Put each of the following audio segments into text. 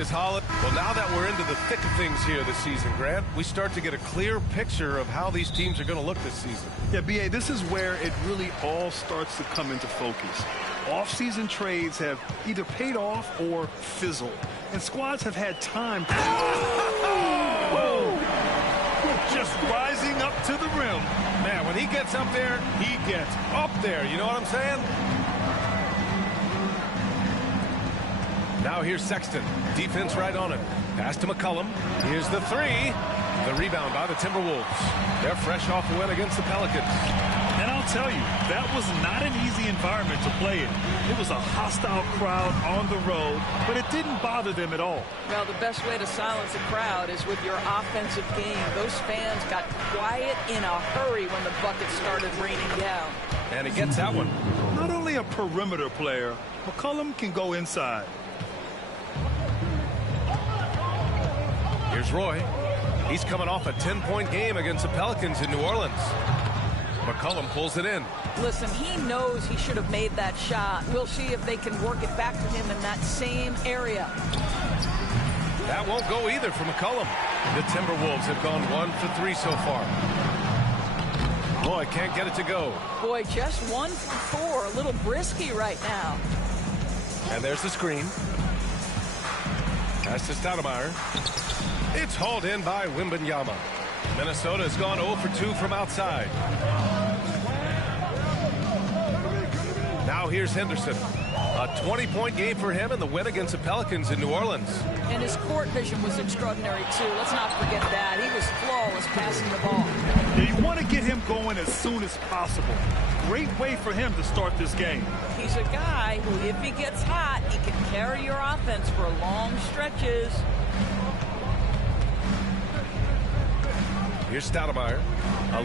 Well, now that we're into the thick of things here this season, Grant, we start to get a clear picture of how these teams are going to look this season. Yeah, B.A., this is where it really all starts to come into focus. Off-season trades have either paid off or fizzled, and squads have had time to... Whoa! Just rising up to the rim. Man, when he gets up there, he gets up there. You know what I'm saying? Now here's Sexton. Defense right on him. Pass to McCollum. Here's the three. The rebound by the Timberwolves. They're fresh off the win against the Pelicans. And I'll tell you, that was not an easy environment to play in. It was a hostile crowd on the road, but it didn't bother them at all. Well, the best way to silence a crowd is with your offensive game. Those fans got quiet in a hurry when the buckets started raining down. And he gets that one. Not only a perimeter player, McCollum can go inside. Here's Roy. He's coming off a 10-point game against the Pelicans in New Orleans. McCollum pulls it in. Listen, he knows he should have made that shot. We'll see if they can work it back to him in that same area. That won't go either for McCollum. The Timberwolves have gone 1 for 3 so far. Boy, can't get it to go. Boy, just 1 for 4. A little brisky right now. And there's the screen. Pass to Stoudemire. It's hauled in by Wembanyama. Minnesota has gone 0 for 2 from outside. Now here's Henderson. A 20-point game for him in the win against the Pelicans in New Orleans. And his court vision was extraordinary, too. Let's not forget that. He was flawless passing the ball. Yeah, you want to get him going as soon as possible. Great way for him to start this game. He's a guy who, if he gets hot, he can carry your offense for long stretches. Here's Stoudemire.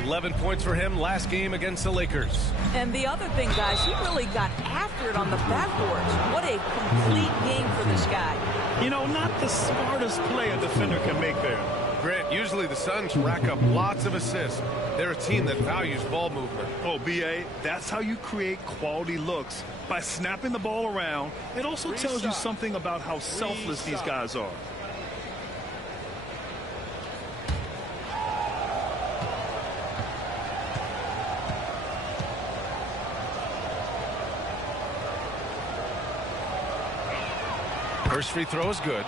11 points for him last game against the Lakers. And the other thing, guys, he really got after it on the backboards. What a complete game for this guy. You know, not the smartest play a defender can make there. Grant, usually the Suns rack up lots of assists. They're a team that values ball movement. Oh, B.A., that's how you create quality looks, by snapping the ball around. It also tells you something about how selfless these guys are. First free throw is good.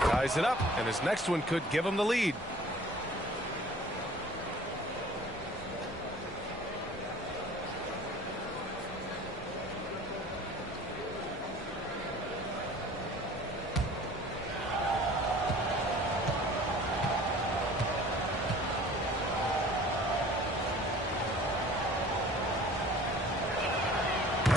Ties it up, and his next one could give him the lead.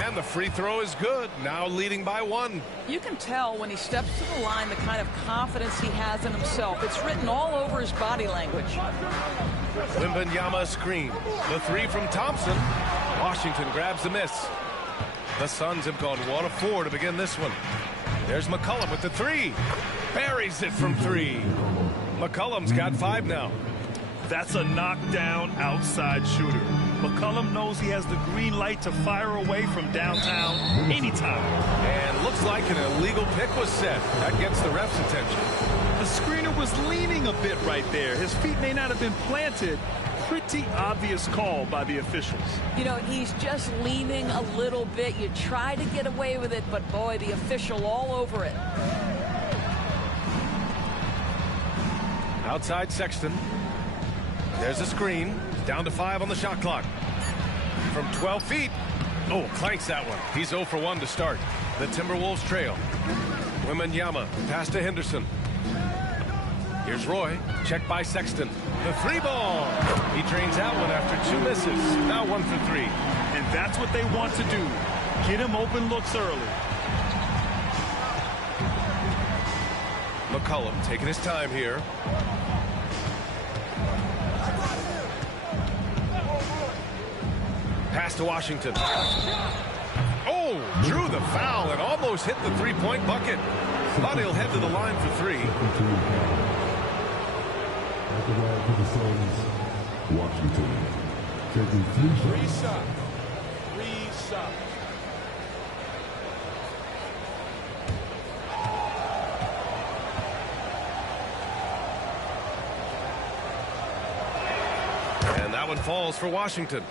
And the free throw is good, now leading by 1. You can tell when he steps to the line the kind of confidence he has in himself. It's written all over his body language. Wembanyama screen. The three from Thompson. Washington grabs the miss. The Suns have gone 1 of 4 to begin this one. There's McCollum with the three. Buries it from 3. McCollum's got 5 now. That's a knockdown outside shooter. McCollum knows he has the green light to fire away from downtown anytime. And looks like an illegal pick was set. That gets the ref's attention. The screener was leaning a bit right there. His feet may not have been planted. Pretty obvious call by the officials. You know, he's just leaning a little bit. You try to get away with it, but boy, the official all over it. Outside Sexton. There's a screen. Down to 5 on the shot clock. From 12 feet. Oh, clanks that one. He's 0 for 1 to start. The Timberwolves trail. Wembanyama, pass to Henderson. Here's Roy. Checked by Sexton. The 3-ball. He drains that one after 2 misses. Now 1 for 3. And that's what they want to do. Get him open looks early. McCollum taking his time here. Pass to Washington. Oh, drew the foul and almost hit the three-point bucket. But he'll head to the line for three. Washington taking 3 shots. And that one falls for Washington.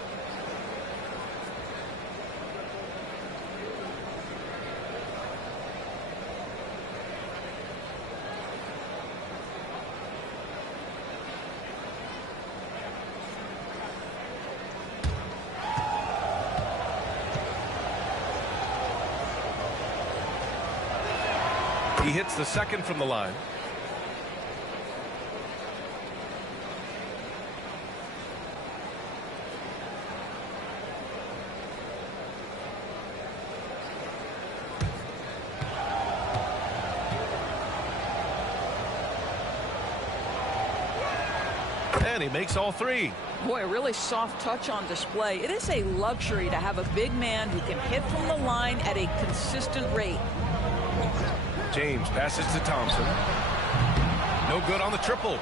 He hits the second from the line. And he makes all three. Boy, a really soft touch on display. It is a luxury to have a big man who can hit from the line at a consistent rate. James passes to Thompson. No good on the triple.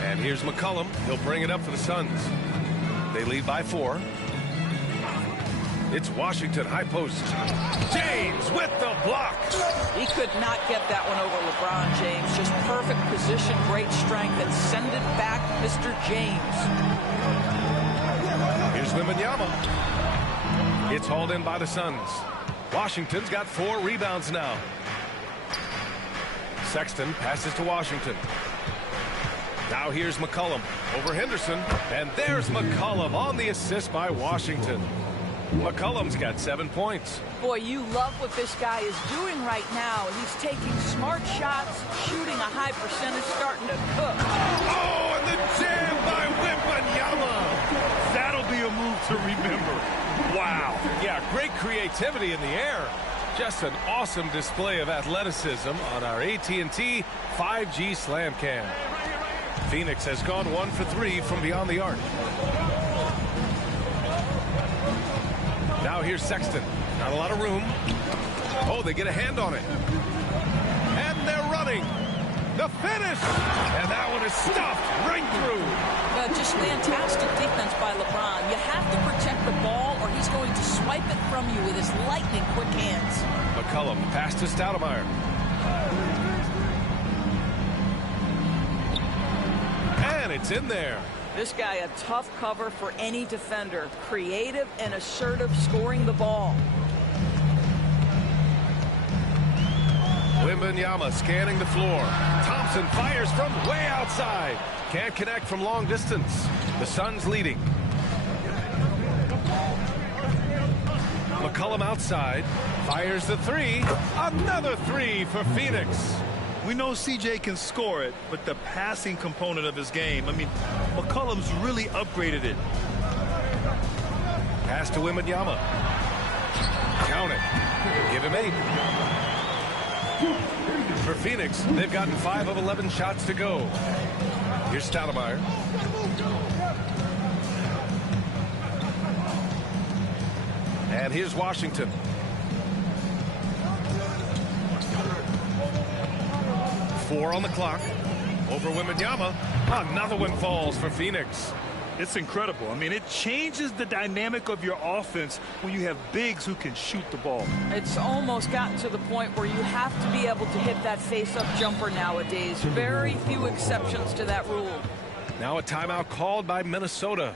And here's McCollum. He'll bring it up for the Suns. They lead by 4. It's Washington, high post. James with the block. He could not get that one over LeBron James. Just perfect position, great strength, and send it back, Mr. James. Here's Wembanyama. It's hauled in by the Suns. Washington's got 4 rebounds now. Sexton passes to Washington. Now here's McCollum over Henderson. And there's McCollum on the assist by Washington. McCollum's got 7 points. Boy, you love what this guy is doing right now. He's taking smart shots, shooting a high percentage, starting to cook. Oh, and the jam by Wembanyama. That'll be a move to remember. Wow. Yeah, great creativity in the air. Just an awesome display of athleticism on our AT&T 5G Slam Cam. Phoenix has gone 1 for 3 from beyond the arc. Now here's Sexton. Not a lot of room. Oh, they get a hand on it. And they're running. The finish. And that one is stuffed right through. Just fantastic defense by LeBron. You have to protect the ball or he's going to swipe it from you with his lightning quick hands. McCollum pass to Stoudemire. And it's in there. This guy a tough cover for any defender. Creative and assertive scoring the ball. Wembanyama scanning the floor. Thompson fires from way outside. Can't connect from long distance. The Suns leading. McCollum outside. Fires the 3. Another 3 for Phoenix. We know CJ can score it, but the passing component of his game, I mean, McCollum's really upgraded it. Pass to Wembanyama. Count it. Give him 8. For Phoenix, they've gotten 5 of 11 shots to go. Here's Stoudemire. And here's Washington. Four on the clock. Over Wembanyama. Another one falls for Phoenix. It's incredible. I mean, it changes the dynamic of your offense when you have bigs who can shoot the ball. It's almost gotten to the point where you have to be able to hit that face-up jumper nowadays. Very few exceptions to that rule. Now a timeout called by Minnesota.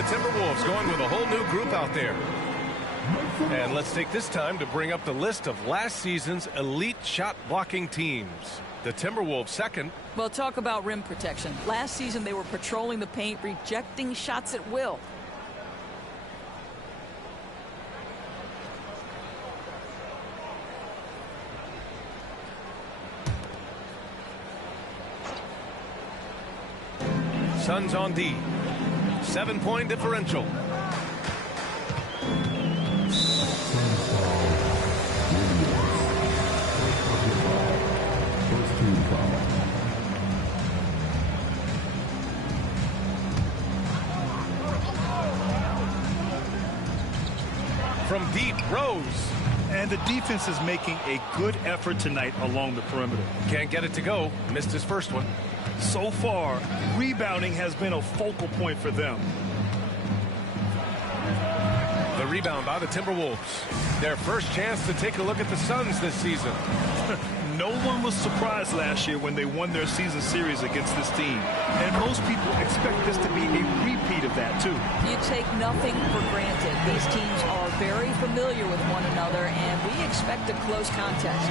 the Timberwolves going with a whole new group out there. And let's take this time to bring up the list of last season's elite shot blocking teams. The Timberwolves second. Well, talk about rim protection. Last season they were patrolling the paint, rejecting shots at will. Suns on D. 7-point differential. From deep, Rose. And the defense is making a good effort tonight along the perimeter. Can't get it to go. Missed his first one. So far, rebounding has been a focal point for them. The rebound by the Timberwolves. Their first chance to take a look at the Suns this season. No one was surprised last year when they won their season series against this team. And most people expect this to be a repeat of that, too. You take nothing for granted. These teams are very familiar with one another, and we expect a close contest.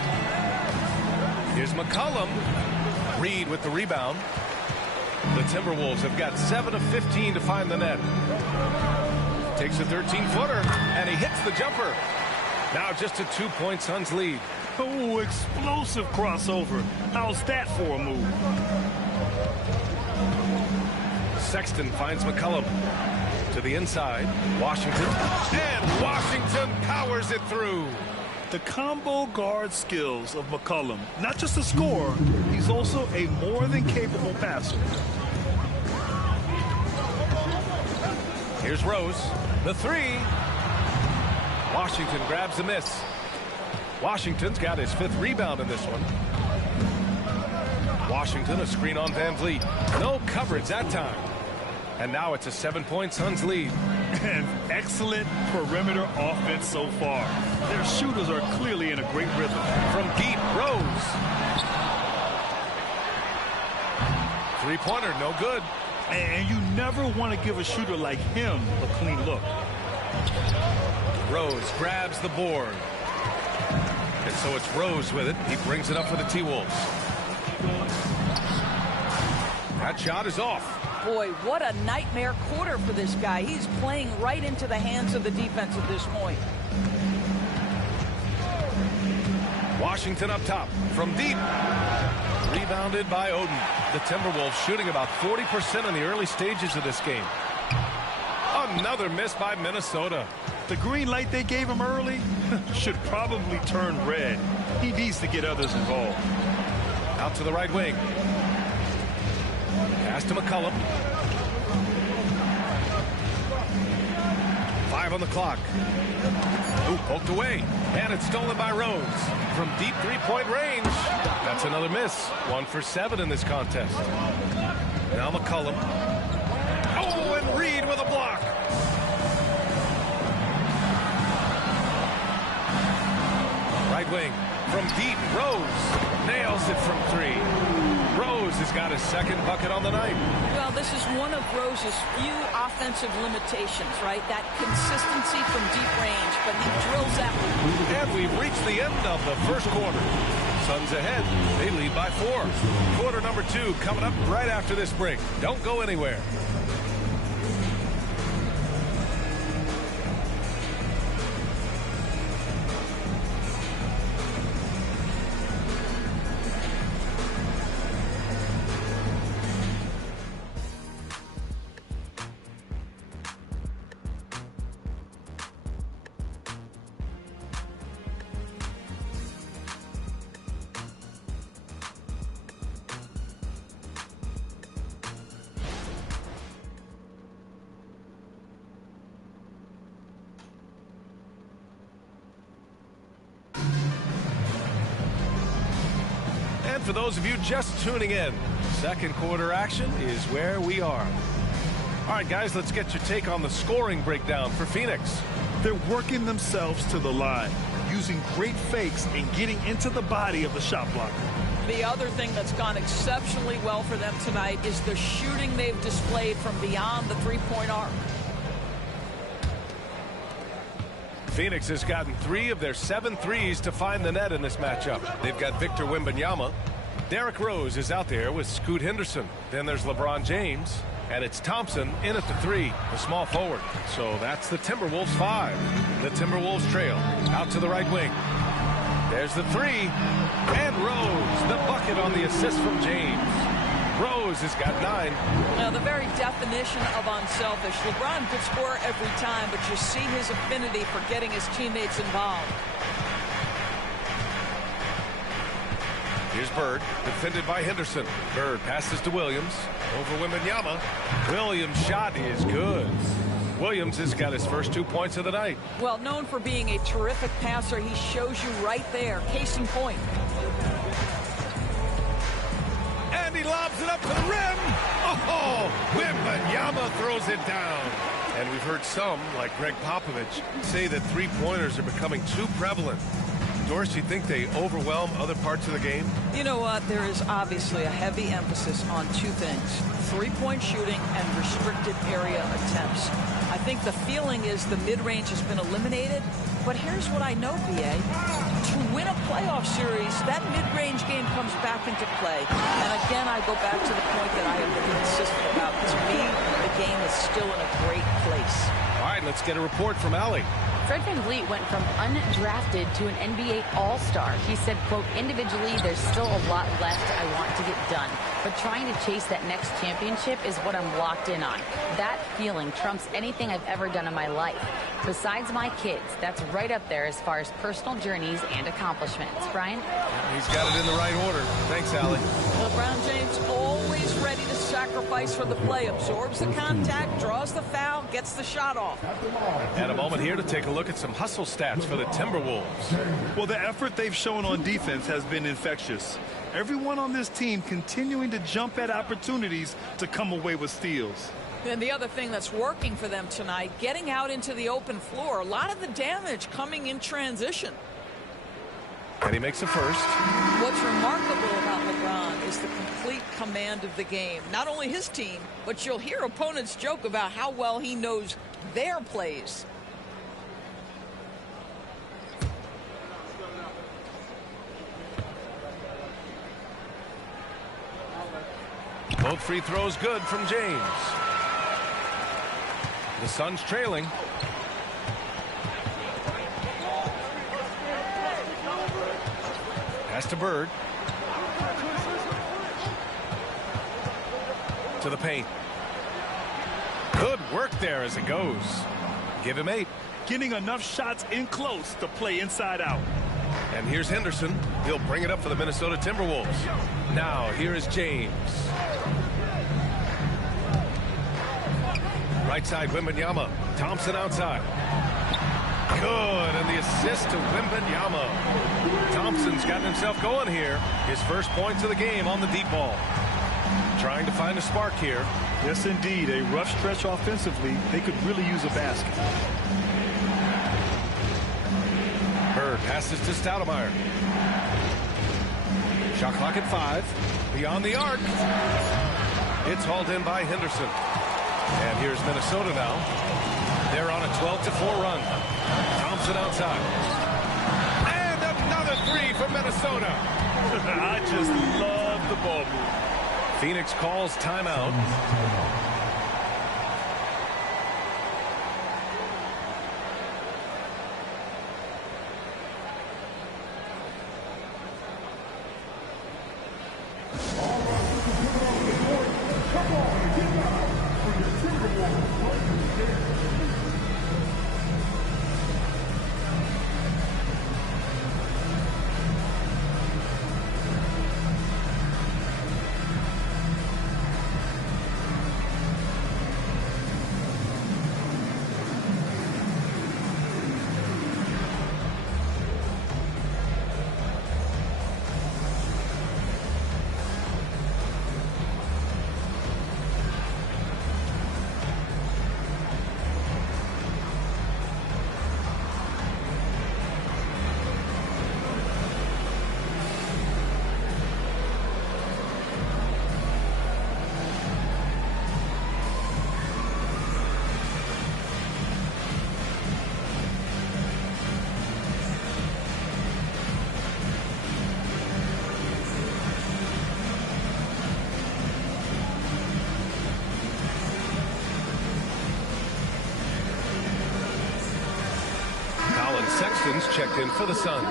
Here's McCollum. Reed with the rebound. The Timberwolves have got 7 of 15 to find the net. Takes a 13-footer, and he hits the jumper. Now just a 2-point Suns lead. Oh, explosive crossover. How's that for a move? Sexton finds McCollum to the inside. Washington. And Washington powers it through. The combo guard skills of McCollum. Not just a scorer, he's also a more than capable passer. Here's Rose. The three. Washington grabs the miss. Washington's got his 5th rebound in this one. Washington, a screen on Van Vliet. No coverage that time. And now it's a 7-point Suns lead. And excellent perimeter offense so far. Their shooters are clearly in a great rhythm. From deep, Rose. 3-pointer, no good. And you never want to give a shooter like him a clean look. Rose grabs the board. And so it's Rose with it. He brings it up for the T-Wolves. That shot is off. Boy, what a nightmare quarter for this guy. He's playing right into the hands of the defense at this point. Washington up top from deep. Rebounded by Oden. The Timberwolves shooting about 40% in the early stages of this game. Another miss by Minnesota. The green light they gave him early should probably turn red. He needs to get others involved. Out to the right wing. Pass to McCollum. 5 on the clock. Ooh, poked away. And it's stolen by Rose. From deep 3-point range. That's another miss. 1 for 7 in this contest. Now McCollum. Oh, and Reed with a block. Right wing. From deep, Rose nails it from 3. Rose has got his 2nd bucket on the night. Well, this is one of Rose's few offensive limitations, right? That consistency from deep range, but he drills that one. And we've reached the end of the first quarter. Suns ahead. They lead by 4. Quarter number 2 coming up right after this break. Don't go anywhere. For those of you just tuning in, second quarter action is where we are. All right, guys, let's get your take on the scoring breakdown for Phoenix. They're working themselves to the line, using great fakes and getting into the body of the shot blocker. The other thing that's gone exceptionally well for them tonight is the shooting they've displayed from beyond the 3-point arc. Phoenix has gotten 3 of their 7 threes to find the net in this matchup. They've got Victor Wembanyama. Derrick Rose is out there with Scoot Henderson. Then there's LeBron James. And it's Thompson in at the 3, the small forward. So that's the Timberwolves 5. The Timberwolves trail out to the right wing. There's the 3. And Rose, the bucket on the assist from James. Rose has got 9. Now, the very definition of unselfish. LeBron could score every time, but you see his affinity for getting his teammates involved. Here's Bird, defended by Henderson. Bird passes to Williams. Over Wembanyama. Williams' shot is good. Williams has got his first 2 points of the night. Well, known for being a terrific passer, he shows you right there. Case in point. And he lobs it up to the rim. Oh, Wembanyama throws it down. And we've heard some, like Greg Popovich, say that three-pointers are becoming too prevalent. Doris, you think they overwhelm other parts of the game? You know what? There is obviously a heavy emphasis on 2 things. Three-point shooting and restricted area attempts. I think the feeling is the mid-range has been eliminated. But here's what I know, B.A. To win a playoff series, that mid-range game comes back into play. And again, I go back to the point that I have been consistent about. To me, the game is still in a great place. All right, let's get a report from Allie. Fred VanVleet went from undrafted to an NBA All-Star. He said, quote, individually, there's still a lot left I want to get done. But trying to chase that next championship is what I'm locked in on. That feeling trumps anything I've ever done in my life. Besides my kids, that's right up there as far as personal journeys and accomplishments. Brian? He's got it in the right order. Thanks, Allie. LeBron James always ready to sacrifice for the play. Absorbs the contact, draws the foul, gets the shot off. And a moment here to take a look at some hustle stats for the Timberwolves. Well, the effort they've shown on defense has been infectious. Everyone on this team continuing to jump at opportunities to come away with steals. And the other thing that's working for them tonight, getting out into the open floor. A lot of the damage coming in transition. And he makes a first. What's remarkable about LeBron is the complete command of the game. Not only his team, but you'll hear opponents joke about how well he knows their plays. Both free throws good from James. The Suns trailing. Pass to Bird. To the paint. Good work there as it goes. Give him 8. Getting enough shots in close to play inside out. And here's Henderson. He'll bring it up for the Minnesota Timberwolves. Now here is James. Right side, Wembanyama. Thompson outside. Good, and the assist to Wembanyama. Thompson's gotten himself going here. His first points of the game on the deep ball. Trying to find a spark here. Yes, indeed. A rough stretch offensively. They could really use a basket. Bird passes to Stoudemire. Shot clock at 5. Beyond the arc. It's hauled in by Henderson. And here's Minnesota now. They're on a 12-4 run. Thompson outside. And another 3 for Minnesota. I just love the ball move. Phoenix calls timeout. Sexton's checked in for the Suns.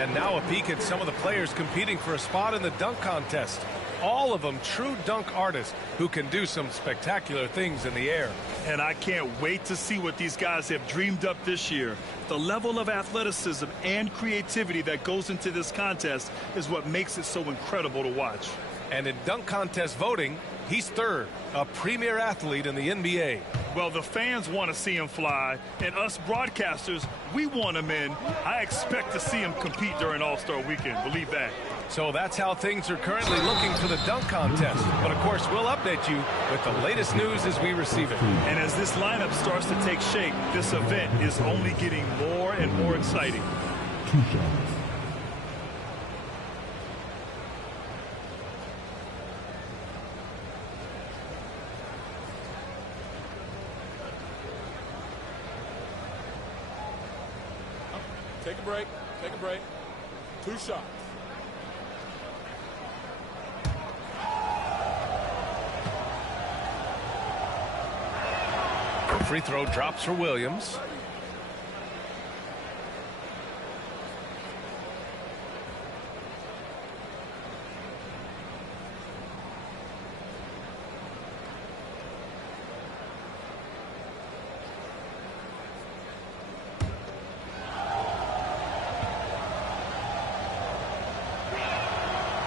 And now a peek at some of the players competing for a spot in the dunk contest. All of them true dunk artists who can do some spectacular things in the air. And I can't wait to see what these guys have dreamed up this year. The level of athleticism and creativity that goes into this contest is what makes it so incredible to watch. And in dunk contest voting, he's third, a premier athlete in the NBA. Well, the fans want to see him fly, and us broadcasters, we want him in. I expect to see him compete during All-Star Weekend, believe that. So that's how things are currently looking for the dunk contest. But, of course, we'll update you with the latest news as we receive it. And as this lineup starts to take shape, this event is only getting more and more exciting. 2 shots. Take a break. Take a break. 2 shots. Free throw drops for Williams.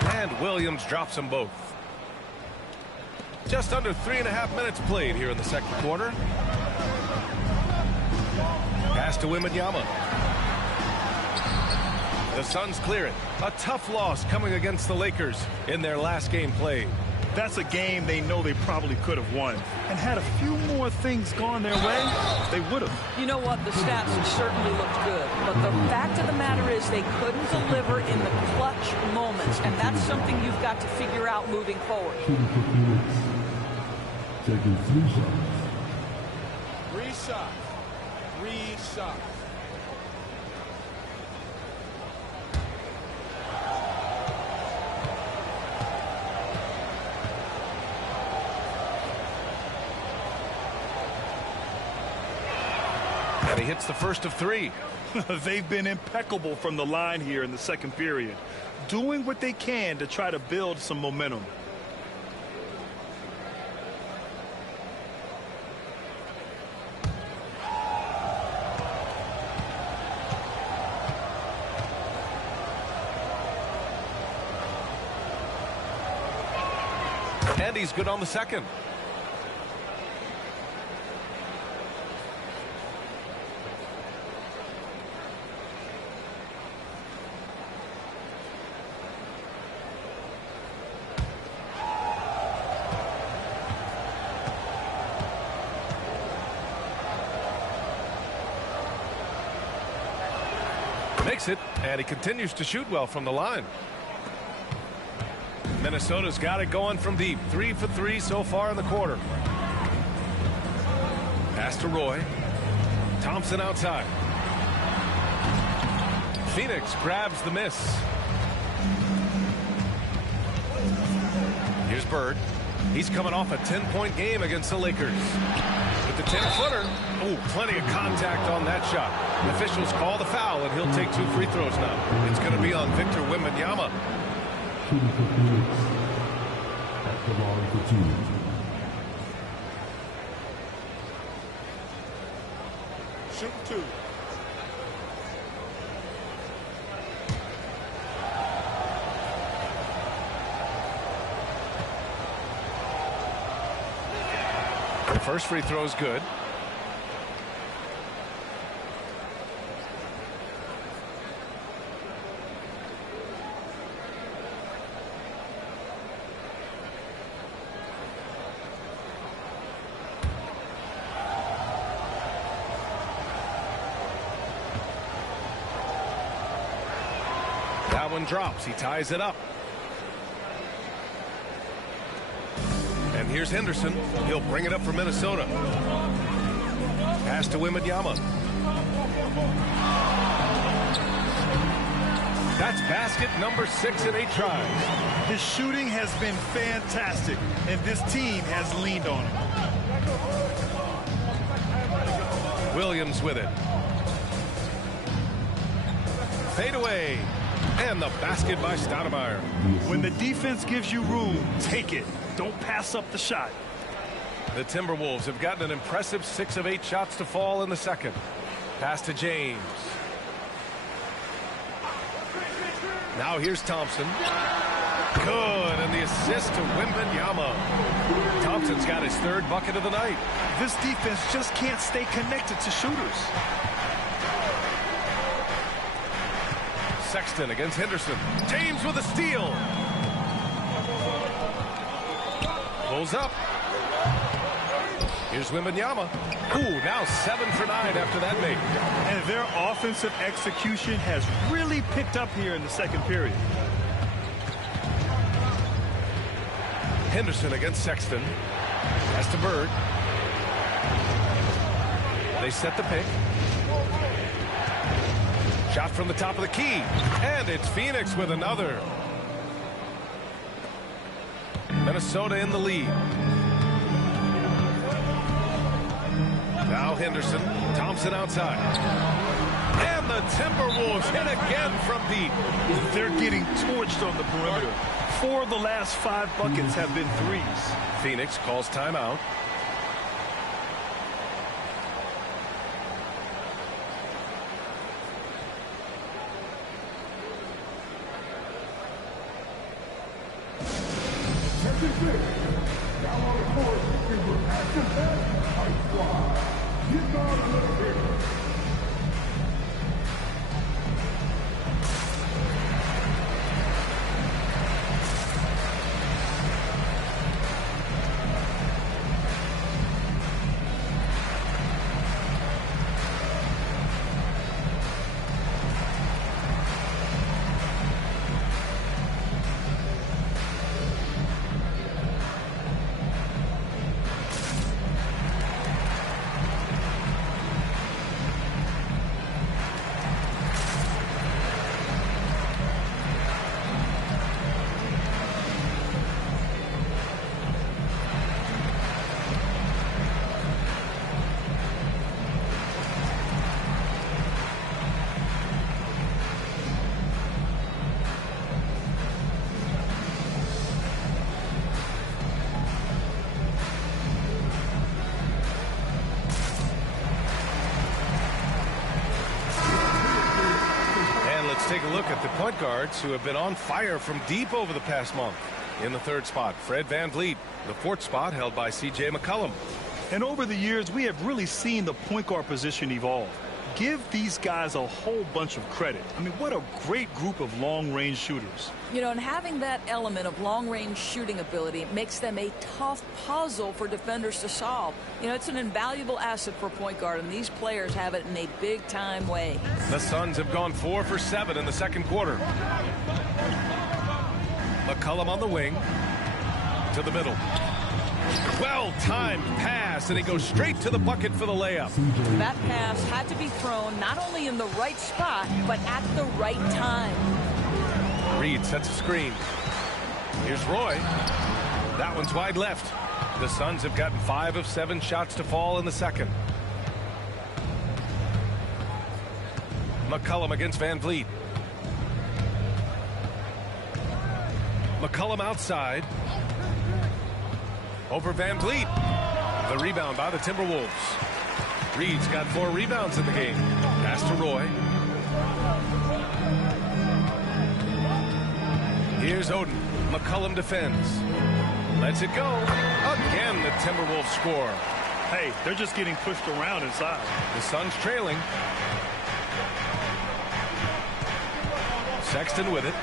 And Williams drops them both. Just under 3.5 minutes played here in the second quarter. Pass to Wembanyama. The Suns clear it. A tough loss coming against the Lakers in their last game played. That's a game they know they probably could have won. And had a few more things gone their way, they would have. You know what? The stats certainly looked good. But the fact of the matter is they couldn't deliver in the clutch moments. And that's something you've got to figure out moving forward. Taking 3 shots. 3 shots. 3 shots. And he hits the first of 3. They've been impeccable from the line here in the second period, doing what they can to try to build some momentum. And he's good on the second. Makes it, and he continues to shoot well from the line. Minnesota's got it going from deep. 3 for 3 so far in the quarter. Pass to Roy. Thompson outside. Phoenix grabs the miss. Here's Bird. He's coming off a 10-point game against the Lakers. With the 10-footer. Oh, plenty of contact on that shot. Officials call the foul, and he'll take 2 free throws now. It's going to be on Victor Wembanyama. Shooting for Phoenix. At the line for 2. Shoot 2. The first free throw is good. That one drops. He ties it up. And here's Henderson. He'll bring it up for Minnesota. Pass to Wembanyama. That's basket number 6 in 8 tries. His shooting has been fantastic, and this team has leaned on him. Williams with it. fadeaway. And the basket by Stoudemire. When the defense gives you room, take it. Don't pass up the shot. The Timberwolves have gotten an impressive 6 of 8 shots to fall in the second. Pass to James. Now here's Thompson. Good, and the assist to Wembanyama. Thompson's got his 3rd bucket of the night. This defense just can't stay connected to shooters. Sexton against Henderson. James with a steal. Pulls up. Here's Wembanyama. Ooh, now 7 for 9 after that make. And their offensive execution has really picked up here in the second period. Henderson against Sexton. Pass to Bird. They set the pick. Shot from the top of the key. And it's Phoenix with another. Minnesota in the lead. Now Henderson. Thompson outside. And the Timberwolves hit again from deep. They're getting torched on the perimeter. 4 of the last 5 buckets have been threes. Phoenix calls timeout. Take a look at the point guards who have been on fire from deep over the past month. In the 3rd spot, Fred VanVleet. The 4th spot held by C.J. McCollum. And over the years, we have really seen the point guard position evolve. Give these guys a whole bunch of credit. I mean, what a great group of long-range shooters. You know, and having that element of long-range shooting ability makes them a tough puzzle for defenders to solve. You know, it's an invaluable asset for a point guard, and these players have it in a big-time way. The Suns have gone 4 for 7 in the second quarter. McCollum on the wing. To the middle. Well-timed pass, and he goes straight to the bucket for the layup. That pass had to be thrown not only in the right spot, but at the right time. Reed sets a screen. Here's Roy. That one's wide left. The Suns have gotten 5 of 7 shots to fall in the second. McCollum against VanVleet. McCollum outside. Over VanVleet. The rebound by the Timberwolves. Reed's got 4 rebounds in the game. Pass to Roy. Here's Oden. McCollum defends. Lets it go. Again, the Timberwolves score. Hey, they're just getting pushed around inside. The Suns trailing. Sexton with it.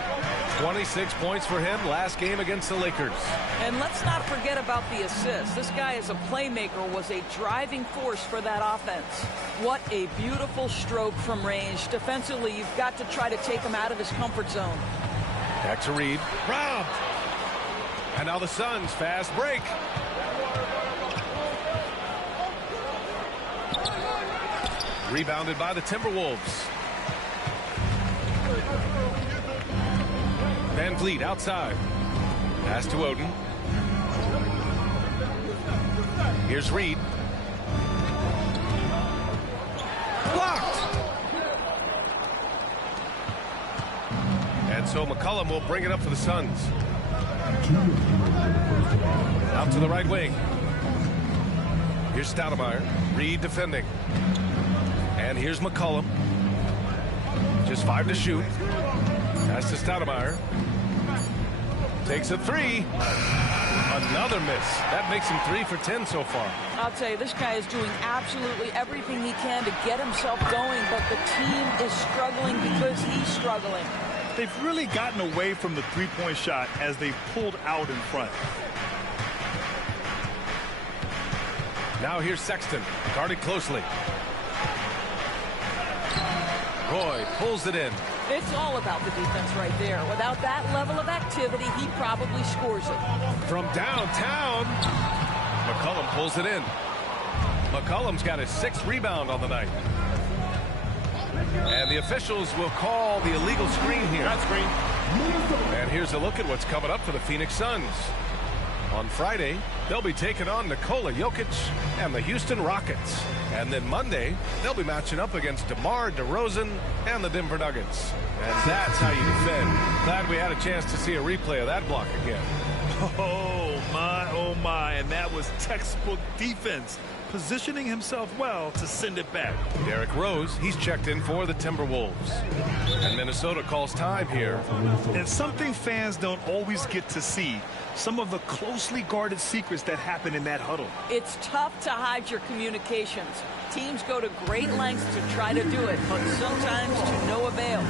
26 points for him last game against the Lakers. And let's not forget about the assist. This guy as a playmaker was a driving force for that offense. What a beautiful stroke from range. Defensively, you've got to try to take him out of his comfort zone. Back to Reed. Robbed. And now the Suns fast break. Rebounded by the Timberwolves. VanVleet outside. Pass to Oden. Here's Reed. Blocked. And so McCollum will bring it up for the Suns. Out to the right wing. Here's Stoudemire. Reed defending. And here's McCollum. Just 5 to shoot. Pass to Stoudemire. Takes a 3. Another miss. That makes him 3 for 10 so far. I'll tell you, this guy is doing absolutely everything he can to get himself going, but the team is struggling because he's struggling. They've really gotten away from the three-point shot as they've pulled out in front. Now here's Sexton, guarded closely. Roy pulls it in. It's all about the defense right there. Without that level of activity, he probably scores it. From downtown, McCollum pulls it in. McCollum's got his 6th rebound on the night. And the officials will call the illegal screen here. That screen. And here's a look at what's coming up for the Phoenix Suns. On Friday, they'll be taking on Nikola Jokic and the Houston Rockets. And then Monday, they'll be matching up against DeMar DeRozan and the Denver Nuggets. And that's how you defend. Glad we had a chance to see a replay of that block again. Oh my, and that was textbook defense. Positioning himself well to send it back. Derrick Rose, he's checked in for the Timberwolves. And Minnesota calls time here. And something fans don't always get to see, some of the closely guarded secrets that happen in that huddle. It's tough to hide your communications. Teams go to great lengths to try to do it, but sometimes to no avail.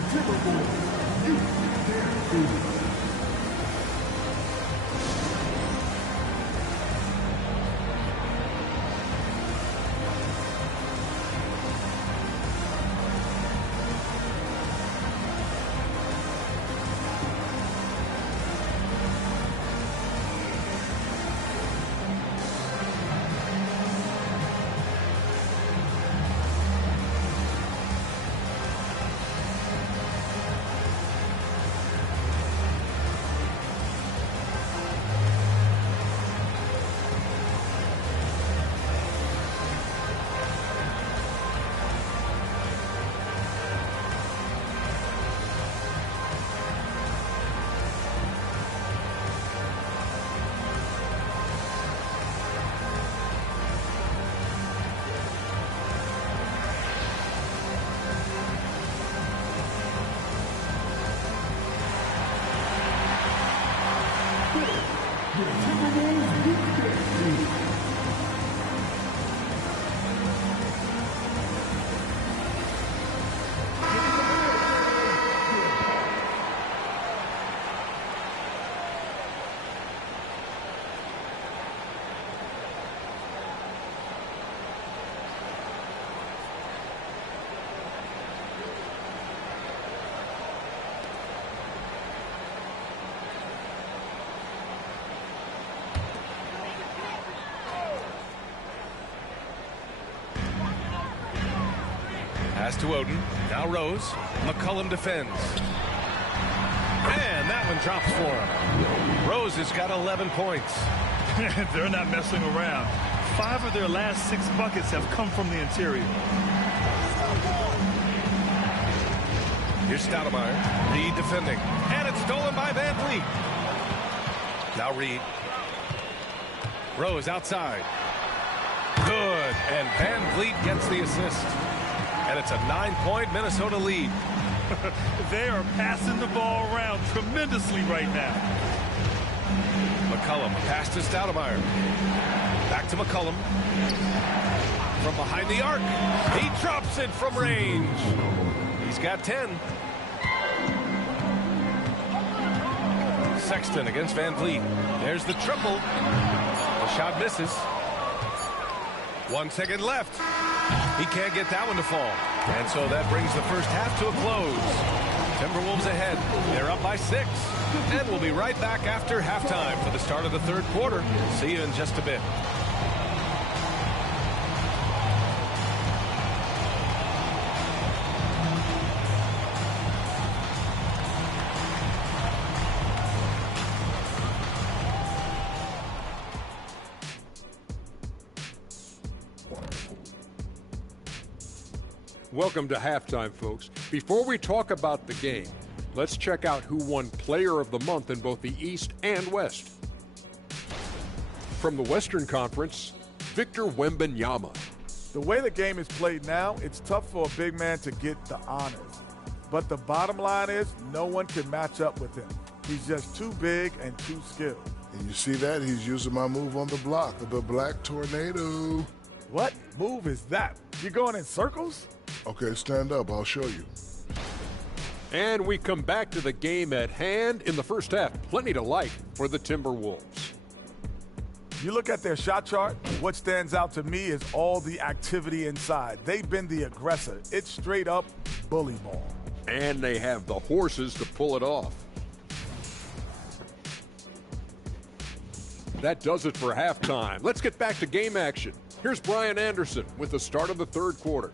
Pass to Oden. Now Rose. McCollum defends. And that one drops for him. Rose has got 11 points. They're not messing around. 5 of their last 6 buckets have come from the interior. Here's Stoudemire. Reed defending. And it's stolen by Van Vliet. Now Reed. Rose outside. Good. And Van Vliet gets the assist. And it's a 9-point Minnesota lead. They are passing the ball around tremendously right now. McCollum pass to Stoudemire. Back to McCollum. From behind the arc. He drops it from range. He's got 10. Sexton against Van Vliet. There's the triple. The shot misses. 1 second left. He can't get that one to fall. And so that brings the first half to a close. Timberwolves ahead. They're up by 6. And we'll be right back after halftime for the start of the 3rd quarter. See you in just a bit. Welcome to halftime, folks. Before we talk about the game, Let's check out who won Player of the Month in both the East and West. From the Western Conference, Victor Wembanyama. The way the game is played now, it's tough for a big man to get the honors. But the bottom line is no one can match up with him. He's just too big and too skilled. And you see that? He's using my move on the block, the Black Tornado. What move is that? You going in circles? Okay, stand up. I'll show you. And we come back to the game at hand in the first half. Plenty to like for the Timberwolves. You look at their shot chart, what stands out to me is all the activity inside. They've been the aggressor. It's straight up bully ball. And they have the horses to pull it off. That does it for halftime. Let's get back to game action. Here's Brian Anderson with the start of the third quarter.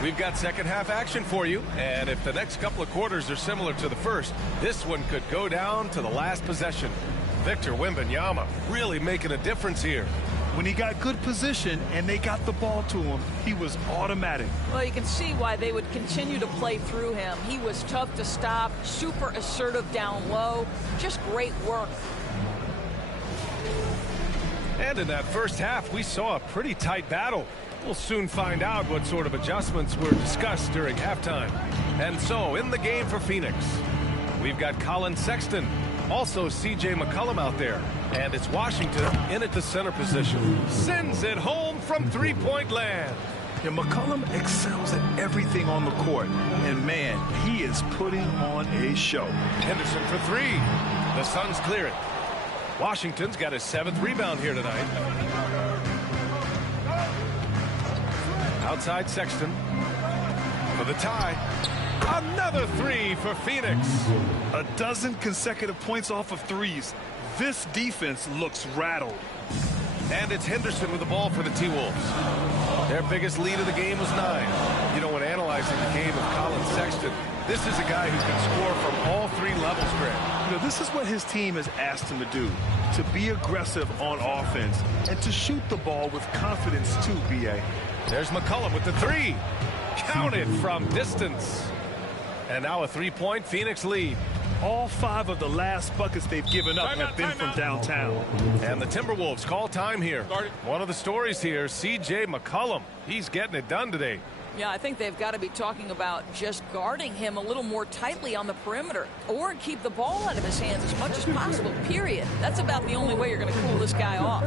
We've got second half action for you, and if the next couple of quarters are similar to the first, this one could go down to the last possession. Victor Wembanyama really making a difference here. When he got good position and they got the ball to him, he was automatic. Well, you can see why they would continue to play through him. He was tough to stop, super assertive down low, just great work. And in that first half, we saw a pretty tight battle. We'll soon find out what sort of adjustments were discussed during halftime. And so, in the game for Phoenix, we've got Colin Sexton, also C.J. McCollum out there. And it's Washington in at the center position. Sends it home from three-point land. And McCollum excels at everything on the court. And, man, he is putting on a show. Henderson for three. The Suns clear it. Washington's got his 7th rebound here tonight. Outside Sexton for the tie. Another three for Phoenix. A dozen consecutive points off of threes. This defense looks rattled. And it's Henderson with the ball for the T-Wolves. Their biggest lead of the game was 9. You know, when analyzing the game of Colin Sexton, this is a guy who can score from all 3 levels, Greg. You know, this is what his team has asked him to do, to be aggressive on offense and to shoot the ball with confidence too, B.A. There's McCollum with the 3. Counted from distance. And now a 3-point Phoenix lead. All 5 of the last buckets they've given up have been from downtown. And the Timberwolves call time here. One of the stories here, C.J. McCollum. He's getting it done today. Yeah, I think they've got to be talking about just guarding him a little more tightly on the perimeter or keep the ball out of his hands as much as possible, period. That's about the only way you're going to cool this guy off.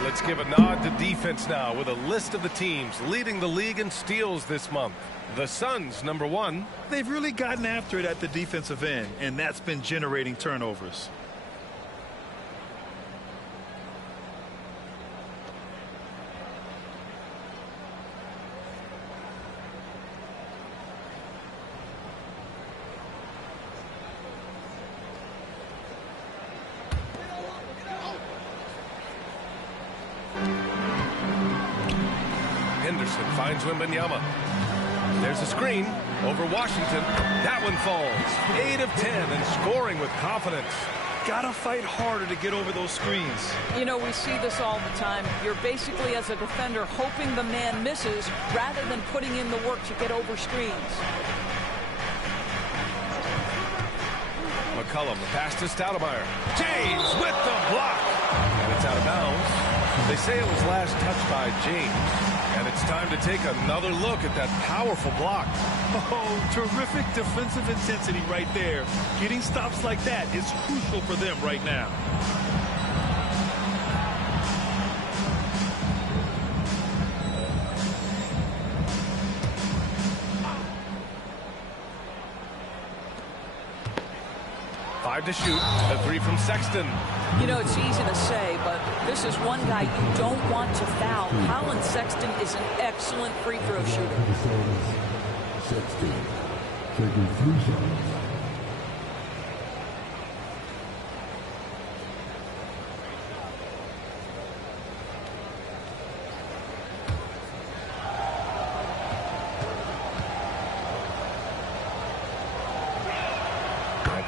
Let's give a nod to defense now with a list of the teams leading the league in steals this month. The Suns, number 1. They've really gotten after it at the defensive end, and that's been generating turnovers. Henderson finds Wembanyama. There's a screen over Washington. That one falls. 8 of 10 and scoring with confidence. Gotta fight harder to get over those screens. You know, we see this all the time. You're basically, as a defender, hoping the man misses rather than putting in the work to get over screens. McCollum, the pass to Stoudemire. James with the block. And it's out of bounds. They say it was last touched by James. And it's time to take another look at that powerful block. Oh, terrific defensive intensity right there. Getting stops like that is crucial for them right now. 5 to shoot. A 3 from Sexton. You know, it's easy to say, but this is one guy you don't want to foul. Collin Sexton is an excellent free throw shooter. Sexton, taking 3 shots.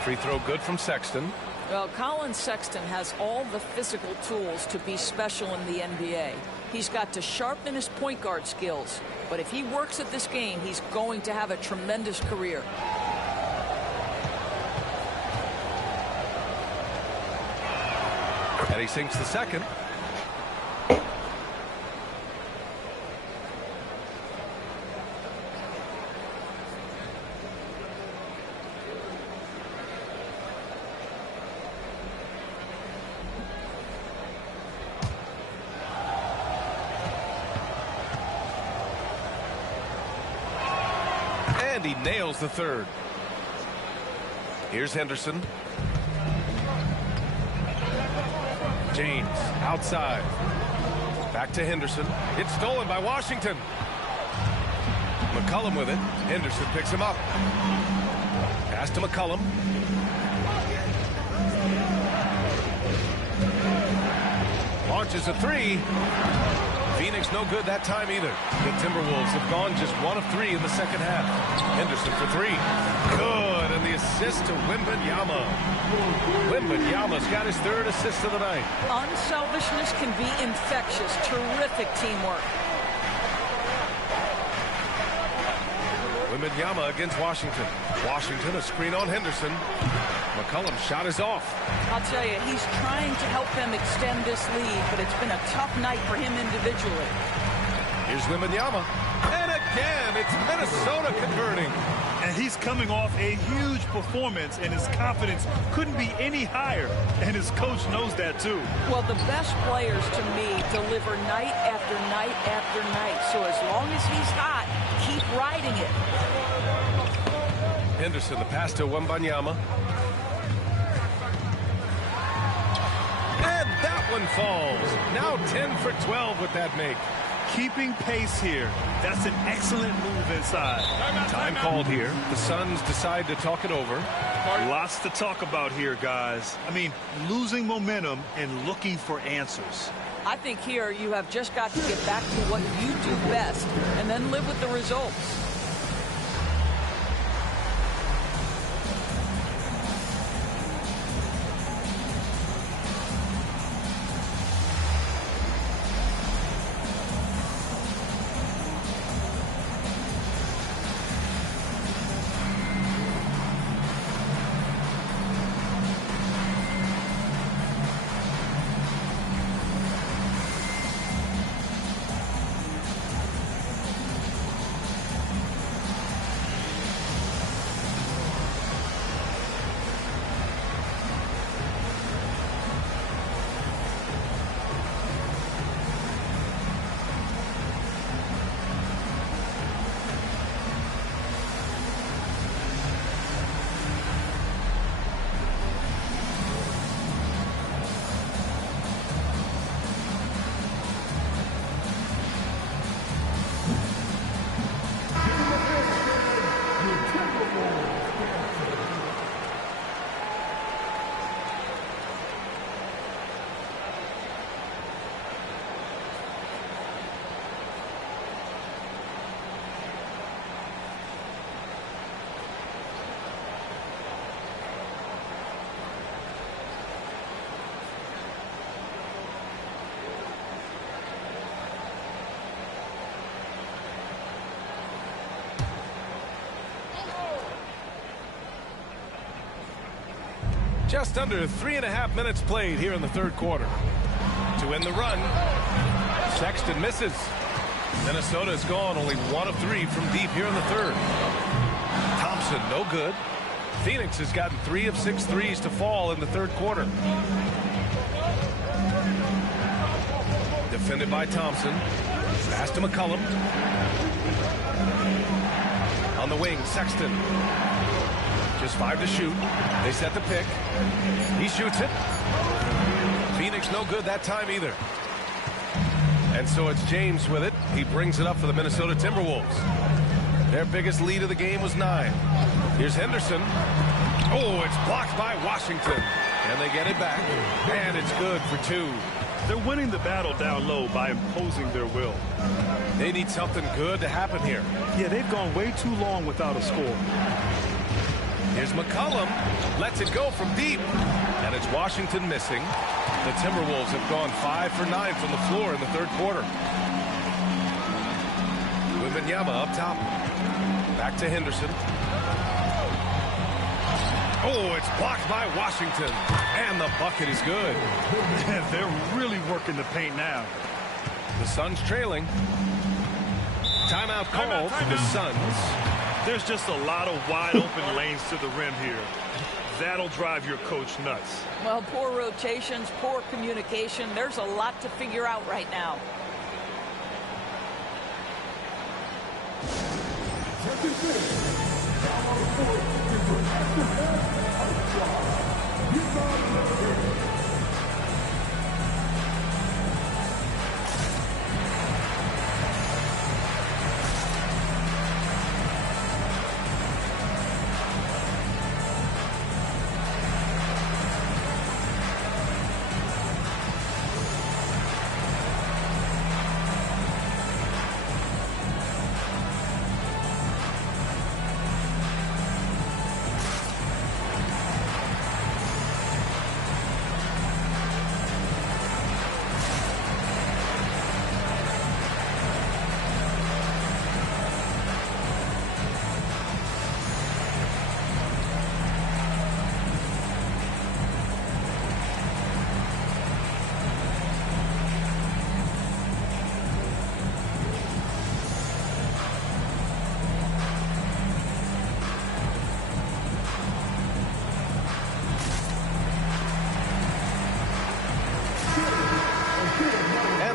Free throw good from Sexton. Well, Collin Sexton has all the physical tools to be special in the NBA. He's got to sharpen his point guard skills. But if he works at this game, he's going to have a tremendous career. And he sinks the second. And he nails the third. Here's Henderson. James outside. Back to Henderson. It's stolen by Washington. McCollum with it. Henderson picks him up. Pass to McCollum. Launches a 3. Phoenix no good that time either. The Timberwolves have gone just 1 of 3 in the second half. Henderson for 3. Good. And the assist to Wembanyama. Wembanyama's got his 3rd assist of the night. Unselfishness can be infectious. Terrific teamwork. Wembanyama against Washington. Washington a screen on Henderson. McCollum's shot is off. I'll tell you, he's trying to help them extend this lead, but it's been a tough night for him individually. Here's Wembanyama. And again, it's Minnesota converting. And he's coming off a huge performance, and his confidence couldn't be any higher. And his coach knows that, too. Well, the best players, to me, deliver night after night after night. So as long as he's hot, keep riding it. Henderson, the pass to Wembanyama. And that one falls. Now 10 for 12 with that make. Keeping pace here. That's an excellent move inside. Time called here. The Suns decide to talk it over. Lots to talk about here, guys. I mean, losing momentum and looking for answers. I think here you have just got to get back to what you do best and then live with the results. Just under 3.5 minutes played here in the third quarter. To end the run, Sexton misses. Minnesota has gone only 1 of 3 from deep here in the third. Thompson, no good. Phoenix has gotten 3 of 6 threes to fall in the third quarter. Defended by Thompson. Pass to McCollum. On the wing, Sexton. Just 5 to shoot. They set the pick. He shoots it. Phoenix no good that time either. And so it's James with it. He brings it up for the Minnesota Timberwolves. Their biggest lead of the game was 9. Here's Henderson. Oh, it's blocked by Washington. And they get it back. And it's good for 2. They're winning the battle down low by imposing their will. They need something good to happen here. Yeah, they've gone way too long without a score. Here's McCollum. Lets it go from deep. And it's Washington missing. The Timberwolves have gone 5 for 9 from the floor in the third quarter. Wembanyama up top. Back to Henderson. Oh, it's blocked by Washington. And the bucket is good. They're really working the paint now. The Suns trailing. Timeout called for the Suns. There's just a lot of wide open lanes to the rim here. That'll drive your coach nuts. Well, poor rotations, poor communication. There's a lot to figure out right now.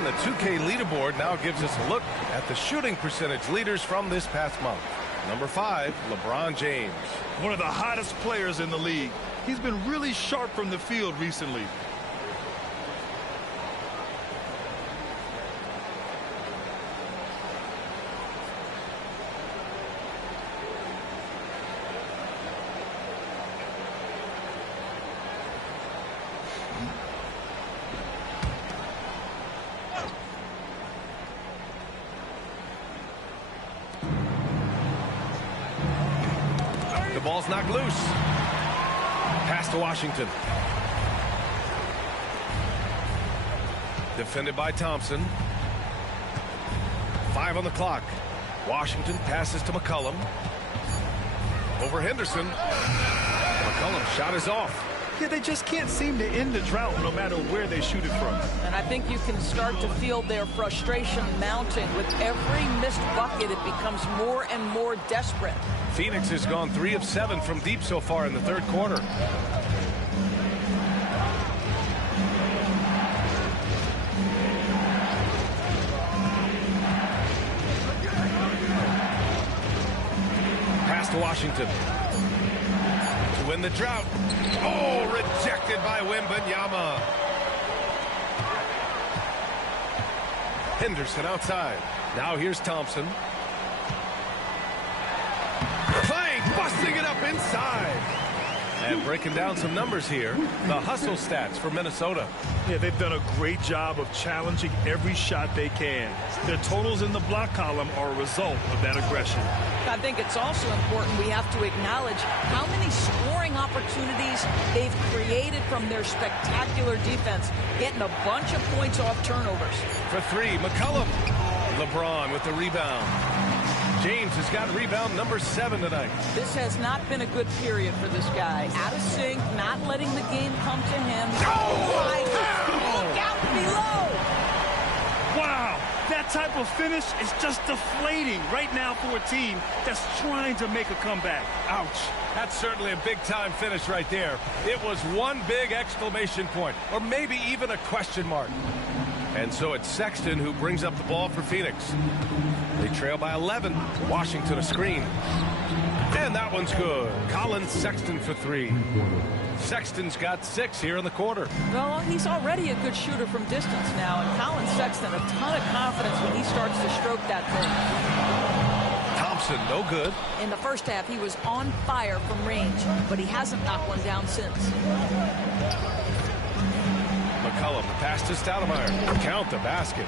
The 2K leaderboard now gives us a look at the shooting percentage leaders from this past month. Number 5, LeBron James. One of the hottest players in the league. He's been really sharp from the field recently. Ball's knocked loose. Pass to Washington. Defended by Thompson. 5 on the clock. Washington passes to McCollum. Over Henderson. McCollum shot is off. Yeah, they just can't seem to end the drought no matter where they shoot it from. And I think you can start to feel their frustration mounting. With every missed bucket, it becomes more and more desperate. Phoenix has gone 3 of 7 from deep so far in the third quarter. Pass to Washington. To win the drought. Oh, rejected by Wembanyama. Henderson outside. Now here's Thompson. Busting it up inside. And breaking down some numbers here. The hustle stats for Minnesota. Yeah, they've done a great job of challenging every shot they can. Their totals in the block column are a result of that aggression. I think it's also important we have to acknowledge how many scoring opportunities they've created from their spectacular defense, getting a bunch of points off turnovers. For 3, McCollum. LeBron with the rebound. James has got rebound number 7 tonight. This has not been a good period for this guy. Out of sync, not letting the game come to him. Oh, my God. Look out below. Wow, that type of finish is just deflating right now for a team that's trying to make a comeback. Ouch. That's certainly a big-time finish right there. It was one big exclamation point, or maybe even a question mark. And so it's Sexton who brings up the ball for Phoenix. They trail by 11. Washington a screen. And that one's good. Colin Sexton for 3. Sexton's got 6 here in the quarter. Well, he's already a good shooter from distance now, and Colin Sexton, a ton of confidence when he starts to stroke that thing. Thompson, no good. In the first half, he was on fire from range, but he hasn't knocked one down since. McCollum, pass to Stoudemire. Count the basket.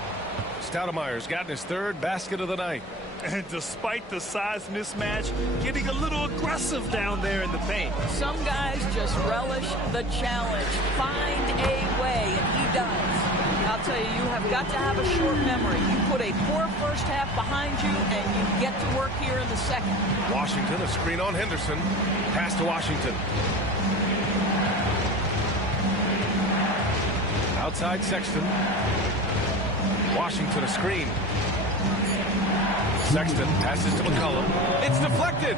Stoudemire's gotten his 3rd basket of the night. And despite the size mismatch, getting a little aggressive down there in the paint. Some guys just relish the challenge. Find a way, and he does. I'll tell you, you have got to have a short memory. You put a poor first half behind you, and you get to work here in the second. Washington, a screen on Henderson. Pass to Washington. Outside Sexton. Washington, a screen. Sexton passes to McCollum. It's deflected.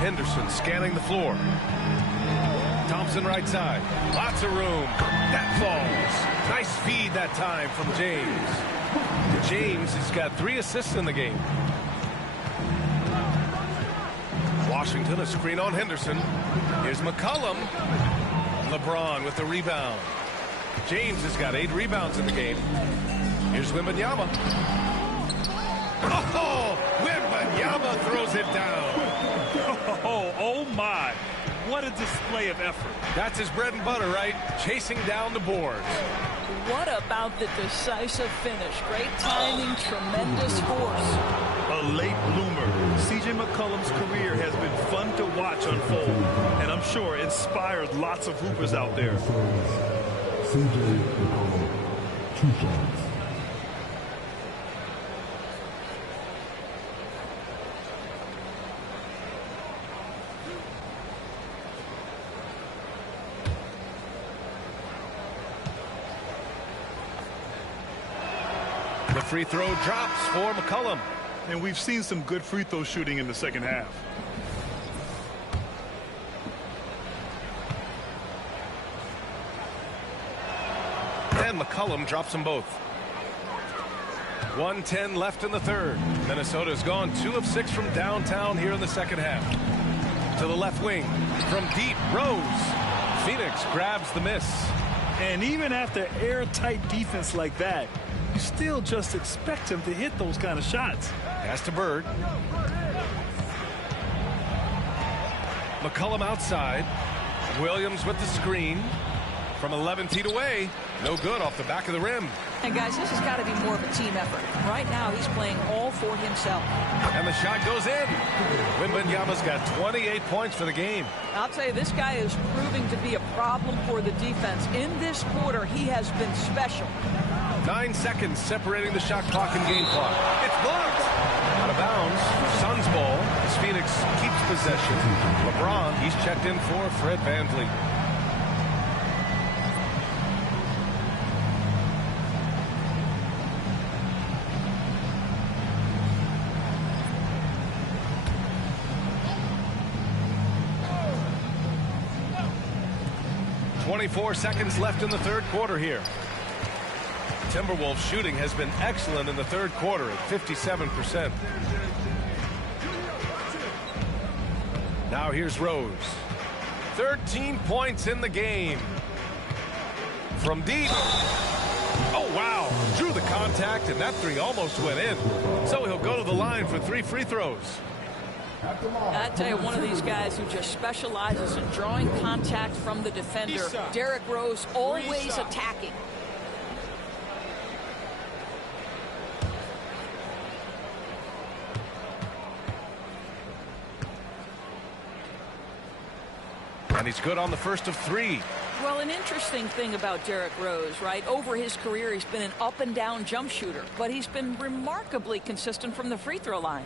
Henderson scanning the floor. Thompson right side. Lots of room. That falls. Nice feed that time from James. James has got 3 assists in the game. Washington, a screen on Henderson. Here's McCollum. LeBron with the rebound. James has got 8 rebounds in the game. Here's Wembanyama. Oh, Wembanyama throws it down. Oh my. What a display of effort. That's his bread and butter, right? Chasing down the boards. What about the decisive finish? Great timing, tremendous force. A late bloomer. C.J. McCollum's career has been fun to watch unfold, and I'm sure inspired lots of hoopers out there. C.J. McCollum, 2 shots. The free throw drops for McCollum. And we've seen some good free throw shooting in the second half. And McCollum drops them both. 1:10 left in the 3rd. Minnesota's gone 2 of 6 from downtown here in the second half. To the left wing. From deep, Rose. Phoenix grabs the miss. And even after airtight defense like that, you still just expect him to hit those kind of shots. Pass to Bird. McCollum outside. Williams with the screen. From 11 feet away. No good off the back of the rim. And guys, this has got to be more of a team effort. Right now, he's playing all for himself. And the shot goes in. Wembanyama's got 28 points for the game. I'll tell you, this guy is proving to be a problem for the defense. In this quarter, he has been special. 9 seconds separating the shot clock and game clock. It's blocked. Out of bounds. Suns ball as Phoenix keeps possession. LeBron, he's checked in for Fred VanVleet. .24 seconds left in the 3rd quarter here. Timberwolves shooting has been excellent in the 3rd quarter at 57%. Now here's Rose. 13 points in the game. From deep. Oh, wow. Drew the contact, and that 3 almost went in. So he'll go to the line for 3 free throws. I tell you, one of these guys who just specializes in drawing contact from the defender. Derrick Rose, always attacking. And he's good on the first of 3. Well, an interesting thing about Derrick Rose, right? Over his career, he's been an up and down jump shooter, but he's been remarkably consistent from the free throw line.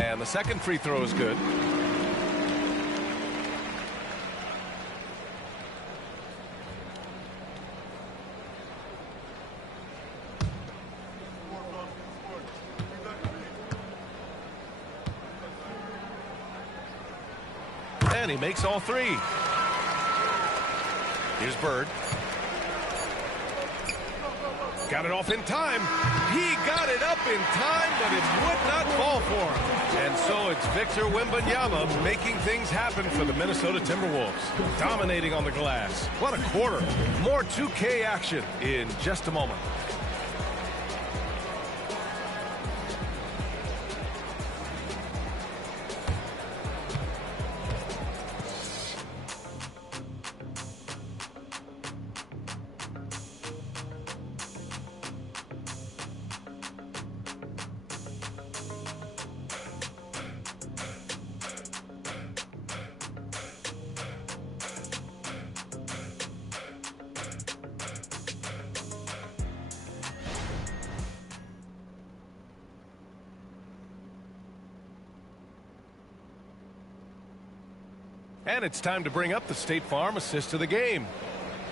And the second free throw is good. And he makes all 3. Here's Bird. Got it off in time. He got it up in time, but it would not fall for him. And so it's Victor Wembanyama making things happen for the Minnesota Timberwolves. Dominating on the glass. What a quarter. More 2K action in just a moment. And it's time to bring up the State Farm assist of the game.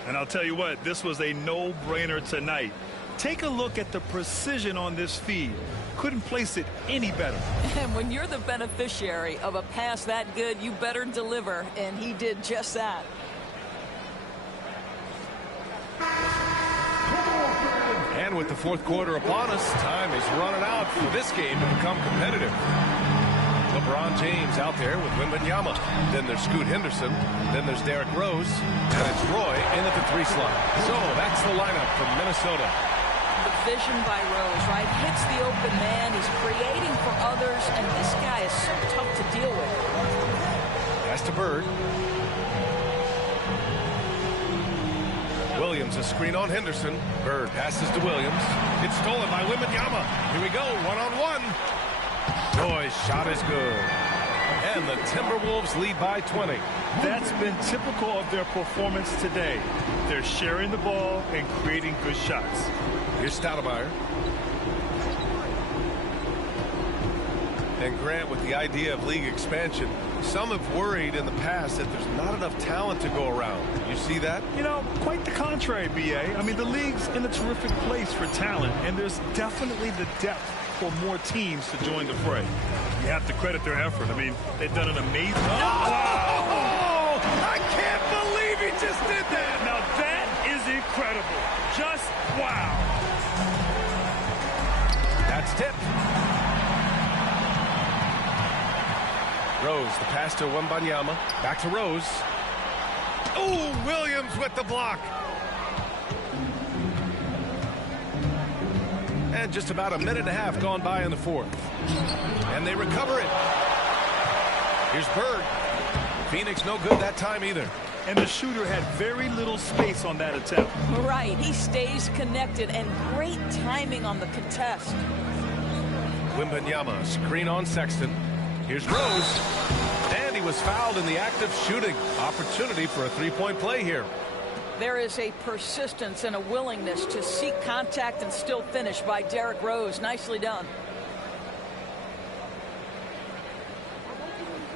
And I'll tell you what, this was a no-brainer tonight. Take a look at the precision on this feed. Couldn't place it any better. And when you're the beneficiary of a pass that good, you better deliver, and he did just that. And with the fourth quarter upon us, time is running out for this game to become competitive. LeBron James out there with Wembanyama. Then there's Scoot Henderson. Then there's Derrick Rose. And it's Roy in at the 3 slot. So that's the lineup from Minnesota. The vision by Rose, right? Hits the open man. He's creating for others. And this guy is so tough to deal with. Pass to Bird. Williams, a screen on Henderson. Bird passes to Williams. It's stolen by Wembanyama. Here we go, one-on-one. Roy's shot is good. And the Timberwolves lead by 20. That's been typical of their performance today. They're sharing the ball and creating good shots. Here's Stoudemire. And Grant, with the idea of league expansion, some have worried in the past that there's not enough talent to go around. You see that? You know, quite the contrary, B.A. I mean, the league's in a terrific place for talent, and there's definitely the depth for more teams to join the fray. You have to credit their effort. I mean, they've done an amazing... Oh, I can't believe he just did that. Now that is incredible. Just wow. That's tipped. Rose, the pass to Wembanyama. Back to Rose. Oh, Williams with the block. And just about a minute and a half gone by in the fourth. And they recover it. Here's Bird. Phoenix no good that time either. And the shooter had very little space on that attempt. Right. He stays connected, and great timing on the contest. Wembanyama, screen on Sexton. Here's Rose. And he was fouled in the act of shooting. Opportunity for a three-point play here. There is a persistence and a willingness to seek contact and still finish by Derrick Rose. Nicely done.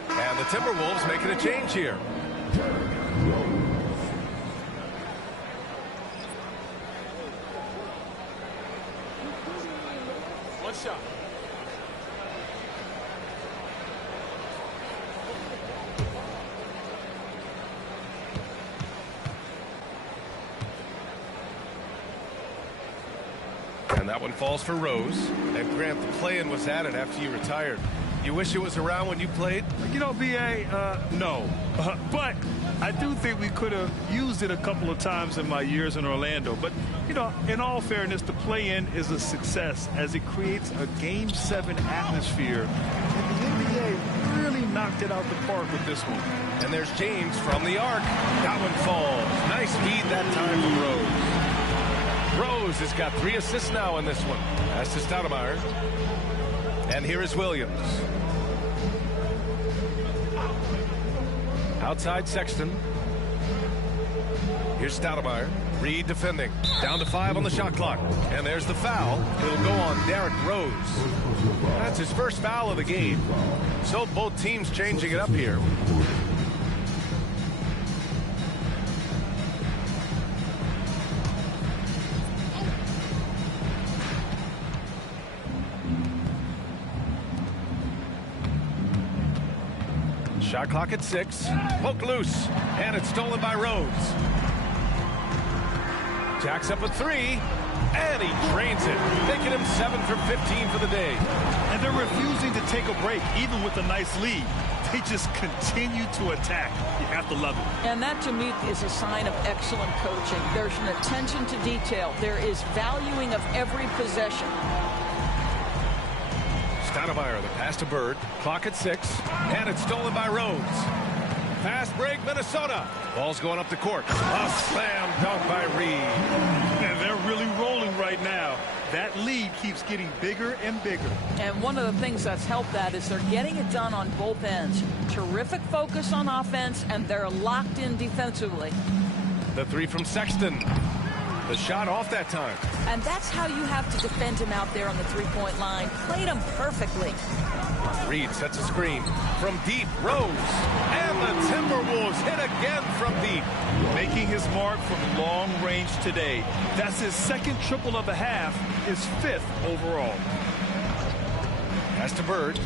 And the Timberwolves making a change here. One shot. And that one falls for Rose. And Grant, the play-in was added after you retired. You wish it was around when you played? You know, B.A., no. But I do think we could have used it a couple of times in my years in Orlando. But, you know, in all fairness, the play-in is a success as it creates a Game 7 atmosphere. And the NBA really knocked it out the park with this one. And there's James from the arc. That one falls. Nice feed that time from Rose. Rose has got 3 assists now in this one. That's to Stoudemire. And here is Williams. Outside Sexton. Here's Stoudemire. Reed defending. Down to 5 on the shot clock. And there's the foul. It'll go on Derrick Rose. That's his first foul of the game. So both teams changing it up here. Shot clock at 6. Poked loose. And it's stolen by Rose. Jacks up a three, and he drains it, making him 7 for 15 for the day. And they're refusing to take a break, even with a nice lead. They just continue to attack. You have to love it. And that, to me, is a sign of excellent coaching. There's an attention to detail. There is valuing of every possession. Stoudemire, the pass to Bird. Clock at 6, and it's stolen by Rhodes. Fast break, Minnesota. Ball's going up the court. A slam dunk by Reed. And they're really rolling right now. That lead keeps getting bigger and bigger. And one of the things that's helped that is they're getting it done on both ends. Terrific focus on offense, and they're locked in defensively. The three from Sexton. The shot off that time. And that's how you have to defend him out there on the three-point line. Played him perfectly. Reed sets a screen from deep. Rose, and the Timberwolves hit again from deep, making his mark from long range today. That's his second triple of the half, his 5th overall. Pass to Bird.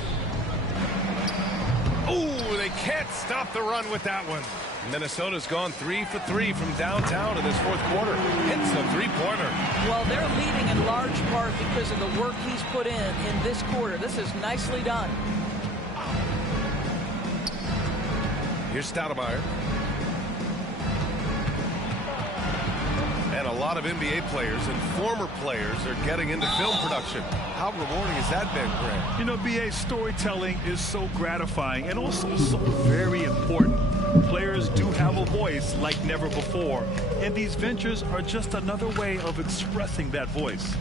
Ooh, they can't stop the run with that one. Minnesota's gone 3 for 3 from downtown in this fourth quarter. Hits a three-pointer. Well, they're leading in large part because of the work he's put in this quarter. This is nicely done. Here's Stoudemire. And a lot of NBA players and former players are getting into film production. How rewarding has that been, Grant? You know, BA, storytelling is so gratifying and also so very important. Players do have a voice like never before, and these ventures are just another way of expressing that voice.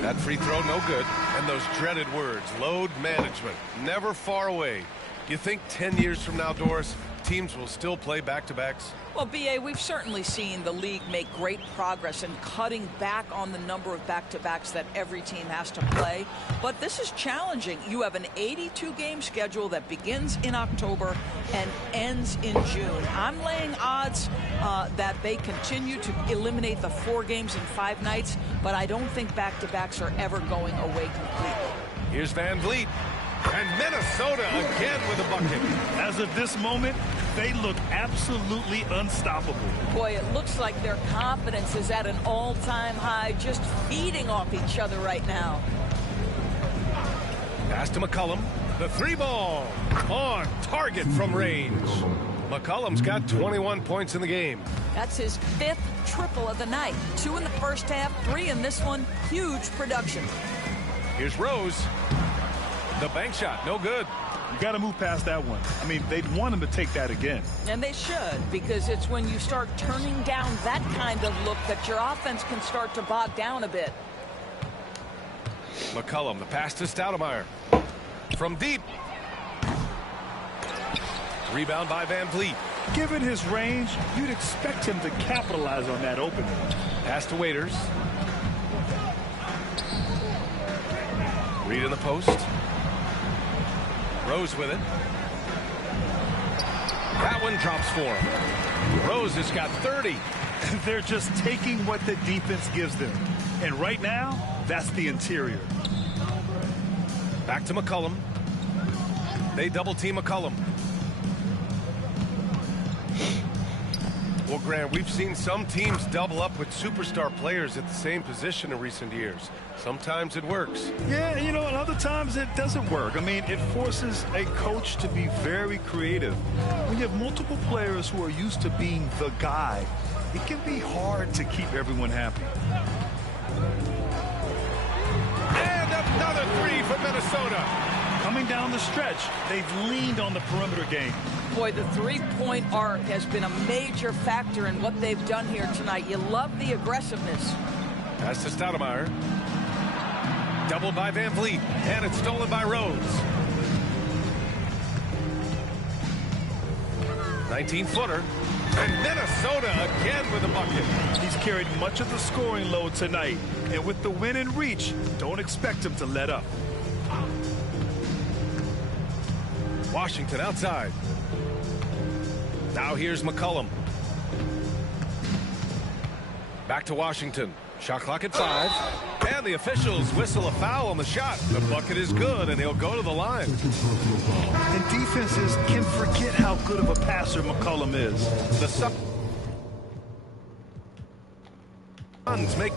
That free throw, no good. And those dreaded words, load management, never far away. You think 10 years from now, Doris, teams will still play back-to-backs? Well, BA, we've certainly seen the league make great progress in cutting back on the number of back-to-backs that every team has to play. But this is challenging. You have an 82-game schedule that begins in October and ends in June. I'm laying odds that they continue to eliminate the 4 games in 5 nights, but I don't think back-to-backs are ever going away completely. Here's Van Vliet. And Minnesota again with a bucket. As of this moment, they look absolutely unstoppable. Boy, it looks like their confidence is at an all-time high, just feeding off each other right now. Pass to McCollum. The 3-ball on target from range. McCollum's got 21 points in the game. That's his 5th triple of the night. 2 in the first half, 3 in this one. Huge production. Here's Rose. The bank shot, no good. You got to move past that one. I mean, they'd want him to take that again. And they should, because it's when you start turning down that kind of look that your offense can start to bog down a bit. McCollum, the pass to Stoudemire. From deep. Rebound by Van Vliet. Given his range, you'd expect him to capitalize on that opening. Pass to Waiters. Reed in the post. Rose with it. That one drops for him. Rose has got 30. They're just taking what the defense gives them. And right now, that's the interior. Back to McCollum. They double team McCollum. Well, Grant, we've seen some teams double up with superstar players at the same position in recent years. Sometimes it works. Yeah, you know, and other times it doesn't work. I mean, it forces a coach to be very creative. When you have multiple players who are used to being the guy, it can be hard to keep everyone happy. And another 3 for Minnesota. Coming down the stretch, they've leaned on the perimeter game. Boy, the three-point arc has been a major factor in what they've done here tonight. You love the aggressiveness. Pass to Stoudemire. Doubled by Van Vliet. And it's stolen by Rhodes. 19-footer. And Minnesota again with a bucket. He's carried much of the scoring load tonight. And with the win in reach, don't expect him to let up. Washington outside. Now here's McCollum. Back to Washington. Shot clock at 5. And the officials whistle a foul on the shot. The bucket is good, and he'll go to the line. And defenses can forget how good of a passer McCollum is. The Suns make